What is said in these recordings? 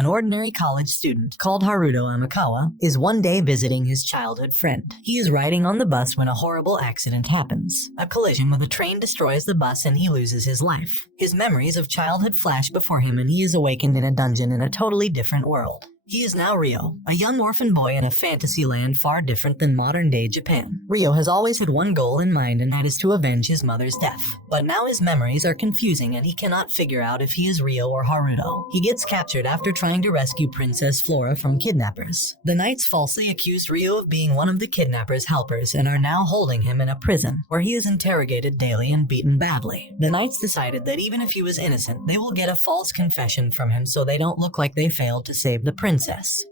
an ordinary college student called Haruto Amakawa, is one day visiting his childhood friend. He is riding on the bus when a horrible accident happens. A collision with a train destroys the bus and he loses his life. His memories of childhood flash before him and he is awakened in a dungeon in a totally different world. He is now Ryo, a young orphan boy in a fantasy land far different than modern-day Japan. Ryo has always had one goal in mind, and that is to avenge his mother's death. But now his memories are confusing and he cannot figure out if he is Ryo or Haruto. He gets captured after trying to rescue Princess Flora from kidnappers. The knights falsely accuse Ryo of being one of the kidnappers' helpers and are now holding him in a prison, where he is interrogated daily and beaten badly. The knights decided that even if he was innocent, they will get a false confession from him so they don't look like they failed to save the princess.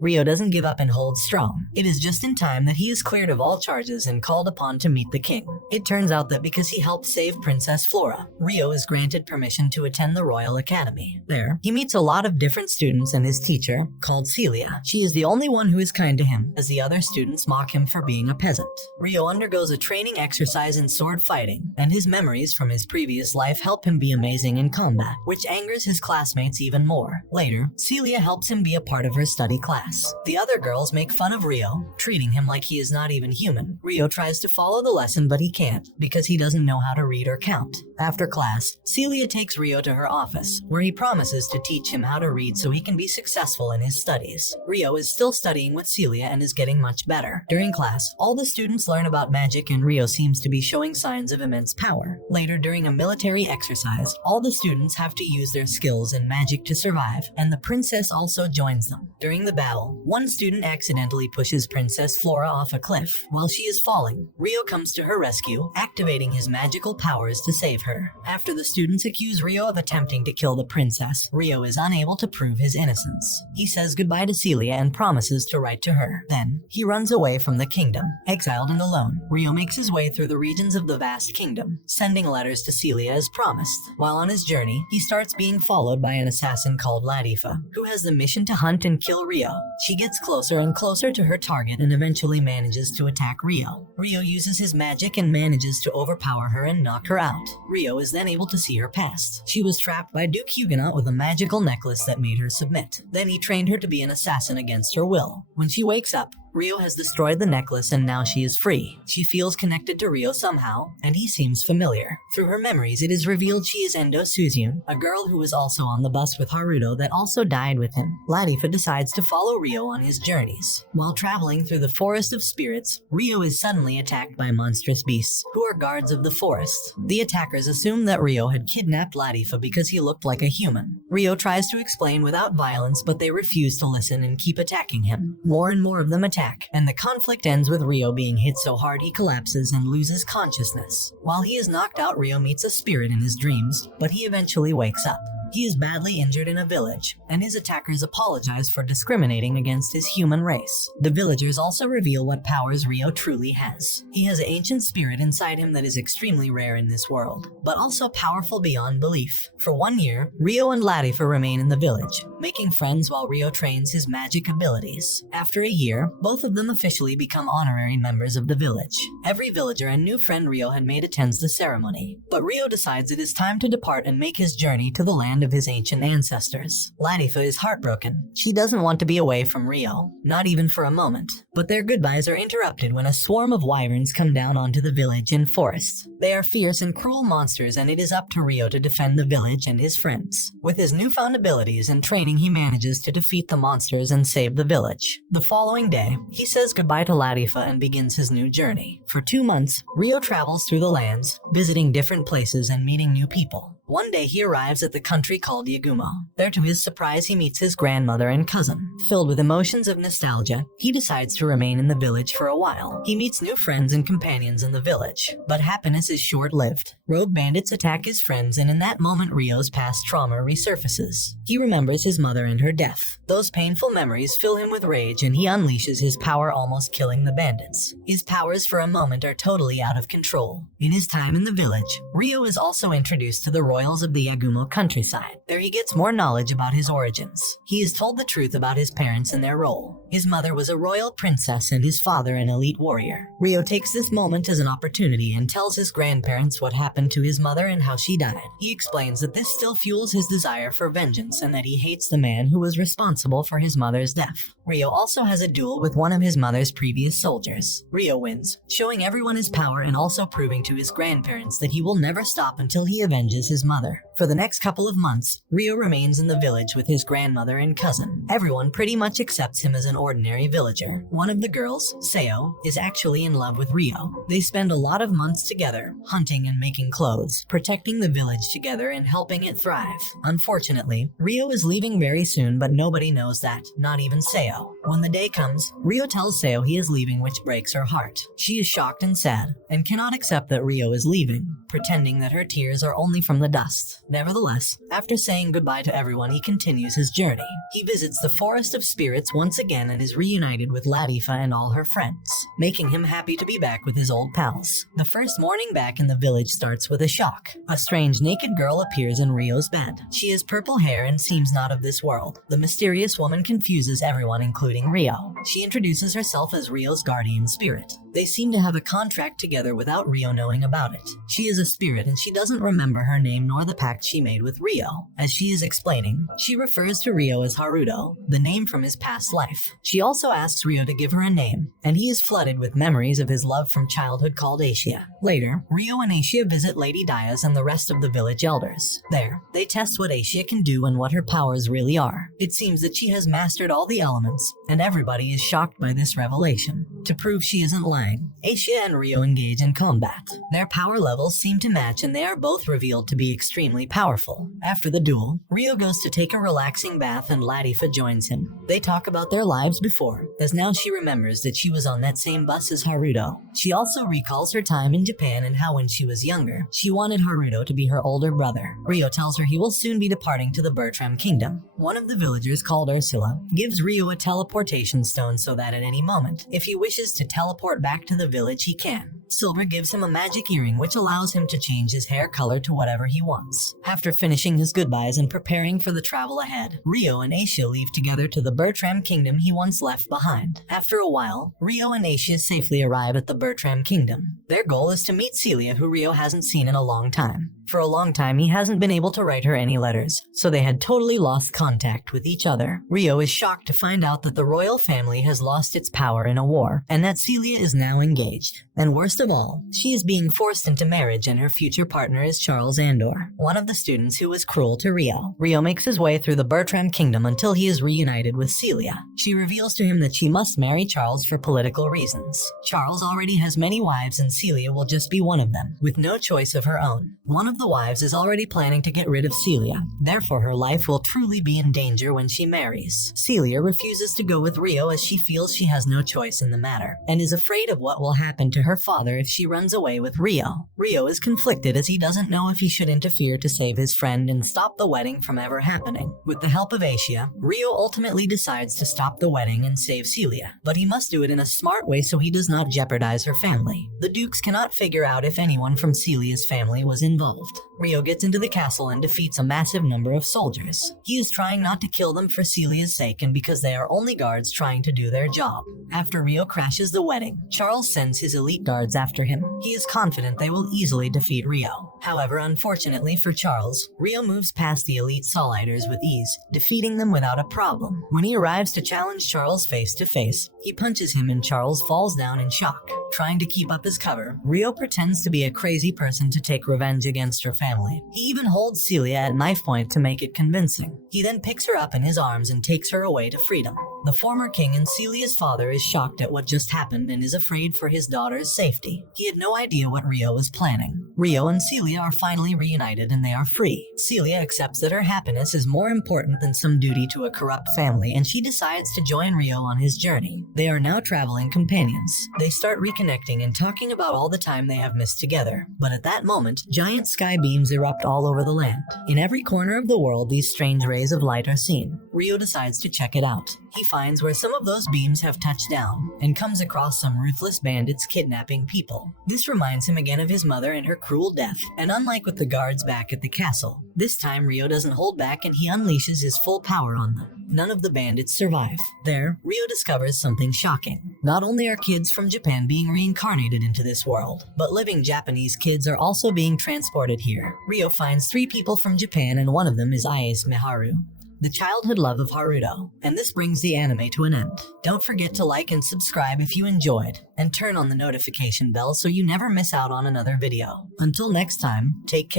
Ryo doesn't give up and holds strong. It is just in time that he is cleared of all charges and called upon to meet the king. It turns out that because he helped save Princess Flora, Ryo is granted permission to attend the Royal Academy. There, he meets a lot of different students and his teacher, called Celia. She is the only one who is kind to him, as the other students mock him for being a peasant. Ryo undergoes a training exercise in sword fighting, and his memories from his previous life help him be amazing in combat, which angers his classmates even more. Later, Celia helps him be a part of her study class. The other girls make fun of Ryo, treating him like he is not even human. Ryo tries to follow the lesson, but he can't, because he doesn't know how to read or count. After class, Celia takes Ryo to her office, where he promises to teach him how to read so he can be successful in his studies. Ryo is still studying with Celia and is getting much better. During class, all the students learn about magic and Ryo seems to be showing signs of immense power. Later, during a military exercise, all the students have to use their skills in magic to survive, and the princess also joins them. During the battle, one student accidentally pushes Princess Flora off a cliff. While she is falling, Ryo comes to her rescue, activating his magical powers to save her. After the students accuse Ryo of attempting to kill the princess, Ryo is unable to prove his innocence. He says goodbye to Celia and promises to write to her. Then, he runs away from the kingdom. Exiled and alone, Ryo makes his way through the regions of the vast kingdom, sending letters to Celia as promised. While on his journey, he starts being followed by an assassin called Latifa, who has the mission to hunt and kill Ryo. She gets closer and closer to her target and eventually manages to attack Ryo. Ryo uses his magic and manages to overpower her and knock her out. Ryo is then able to see her past. She was trapped by Duke Huguenot with a magical necklace that made her submit. Then he trained her to be an assassin against her will. When she wakes up, Ryo has destroyed the necklace and now she is free. She feels connected to Ryo somehow, and he seems familiar. Through her memories, it is revealed she is Endo Suzune, a girl who was also on the bus with Haruto that also died with him. Latifa decides to follow Ryo on his journeys. While traveling through the Forest of Spirits, Ryo is suddenly attacked by monstrous beasts, who are guards of the forest. The attackers assume that Ryo had kidnapped Latifa because he looked like a human. Ryo tries to explain without violence, but they refuse to listen and keep attacking him. More and more of them attack, and the conflict ends with Ryo being hit so hard he collapses and loses consciousness. While he is knocked out, Ryo meets a spirit in his dreams, but he eventually wakes up. He is badly injured in a village, and his attackers apologize for discriminating against his human race. The villagers also reveal what powers Ryo truly has. He has an ancient spirit inside him that is extremely rare in this world, but also powerful beyond belief. For 1 year, Ryo and Latifa remain in the village, making friends while Ryo trains his magic abilities. After a year, both of them officially become honorary members of the village. Every villager and new friend Ryo had made attends the ceremony, but Ryo decides it is time to depart and make his journey to the land of his ancient ancestors. Latifa is heartbroken. She doesn't want to be away from Ryo, not even for a moment. But their goodbyes are interrupted when a swarm of wyverns come down onto the village and forest. They are fierce and cruel monsters, and it is up to Ryo to defend the village and his friends. With his newfound abilities and training, he manages to defeat the monsters and save the village. The following day, he says goodbye to Latifa and begins his new journey. For 2 months, Ryo travels through the lands, visiting different places and meeting new people. One day he arrives at the country called Yagumo. There, to his surprise, he meets his grandmother and cousin. Filled with emotions of nostalgia, he decides to remain in the village for a while. He meets new friends and companions in the village, but happiness is short-lived. Rogue bandits attack his friends, and in that moment Ryo's past trauma resurfaces. He remembers his mother and her death. Those painful memories fill him with rage, and he unleashes his power, almost killing the bandits. His powers for a moment are totally out of control. In his time in the village, Ryo is also introduced to the royals of the Yagumo countryside. There he gets more knowledge about his origins. He is told the truth about his parents and their role. His mother was a royal princess and his father an elite warrior. Ryo takes this moment as an opportunity and tells his grandparents what happened to his mother and how she died. He explains that this still fuels his desire for vengeance and that he hates the man who was responsible for his mother's death. Ryo also has a duel with one of his mother's previous soldiers. Ryo wins, showing everyone his power and also proving to his grandparents that he will never stop until he avenges his mother. For the next couple of months, Ryo remains in the village with his grandmother and cousin. Everyone pretty much accepts him as an ordinary villager. One of the girls, Seirei, is actually in love with Ryo. They spend a lot of months together, hunting and making clothes, protecting the village together and helping it thrive. Unfortunately, Ryo is leaving very soon, but nobody knows that, not even Seirei. When the day comes, Ryo tells Seirei he is leaving, which breaks her heart. She is shocked and sad, and cannot accept that Ryo is leaving, pretending that her tears are only from the dust. Nevertheless, after saying goodbye to everyone, he continues his journey. He visits the Forest of Spirits once again and is reunited with Latifa and all her friends, making him happy to be back with his old pals. The first morning back in the village starts with a shock. A strange naked girl appears in Ryo's bed. She has purple hair and seems not of this world. The mysterious woman confuses everyone, including Ryo. She introduces herself as Ryo's guardian spirit. They seem to have a contract together without Ryo knowing about it. She is a spirit and she doesn't remember her name nor the pact she made with Ryo. As she is explaining, she refers to Ryo as Haruto, the name from his past life. She also asks Ryo to give her a name, and he is flooded with memories of his love from childhood called Asia. Later, Ryo and Asia visit Lady Diaz and the rest of the village elders. There, they test what Asia can do and what her powers really are. It seems that she has mastered all the elements, and everybody is shocked by this revelation. To prove she isn't lying, Asia and Ryo engage in combat. Their power levels seem to match and they are both revealed to be extremely powerful. After the duel, Ryo goes to take a relaxing bath and Latifa joins him. They talk about their lives before, as now she remembers that she was on that same bus as Haruto. She also recalls her time in Japan and how when she was younger, she wanted Haruto to be her older brother. Ryo tells her he will soon be departing to the Bertram Kingdom. One of the villagers called Ursula gives Ryo a teleportation stone so that at any moment, if he wishes to teleport back to the village, he can. Silver gives him a magic earring which allows him to change his hair color to whatever he wants. After finishing his goodbyes and preparing for the travel ahead, Ryo and Asia leave together to the Bertram Kingdom he once left behind. After a while, Ryo and Asia safely arrive at the Bertram Kingdom. Their goal is to meet Celia, who Ryo hasn't seen in a long time. For a long time, he hasn't been able to write her any letters, so they had totally lost contact with each other. Ryo is shocked to find out that the royal family has lost its power in a war, and that Celia is now engaged. And worst of all, she is being forced into marriage and her future partner is Charles Andor, one of the students who was cruel to Ryo. Ryo makes his way through the Bertram Kingdom until he is reunited with Celia. She reveals to him that she must marry Charles for political reasons. Charles already has many wives and Celia will just be one of them, with no choice of her own. One of the wives is already planning to get rid of Celia, therefore her life will truly be in danger when she marries. Celia refuses to go with Ryo as she feels she has no choice in the matter, and is afraid of what will happen to her father if she runs away with Ryo. Ryo is conflicted as he doesn't know if he should interfere to save his friend and stop the wedding from ever happening. With the help of Asia, Ryo ultimately decides to stop the wedding and save Celia, but he must do it in a smart way so he does not jeopardize her family. The Dukes cannot figure out if anyone from Celia's family was involved. Ryo gets into the castle and defeats a massive number of soldiers. He is trying not to kill them for Celia's sake and because they are only guards trying to do their job. After Ryo crashes the wedding, Charles sends his elite guards after him. He is confident they will easily defeat Ryo. However, unfortunately for Charles, Ryo moves past the elite Soliders with ease, defeating them without a problem. When he arrives to challenge Charles face to face, he punches him and Charles falls down in shock. Trying to keep up his cover, Ryo pretends to be a crazy person to take revenge against her family. He even holds Celia at knife point to make it convincing. He then picks her up in his arms and takes her away to freedom. The former king and Celia's father is shocked at what just happened and is afraid for his daughter's safety. He had no idea what Ryo was planning. Ryo and Celia are finally reunited and they are free. Celia accepts that her happiness is more important than some duty to a corrupt family and she decides to join Ryo on his journey. They are now traveling companions. They start reconnecting and talking about all the time they have missed together. But at that moment, giant sky beams erupt all over the land. In every corner of the world, these strange rays of light are seen. Ryo decides to check it out. He finds where some of those beams have touched down and comes across some ruthless bandits kidnapping people. This reminds him again of his mother and her cruel death, and unlike with the guards back at the castle, this time Ryo doesn't hold back and he unleashes his full power on them. None of the bandits survive. There, Rio discovers something shocking. Not only are kids from Japan being reincarnated into this world, but living Japanese kids are also being transported here. Rio finds 3 people from Japan and one of them is Ayase Miharu, the childhood love of Haruto, and this brings the anime to an end. Don't forget to like and subscribe if you enjoyed, and turn on the notification bell so you never miss out on another video. Until next time, take care.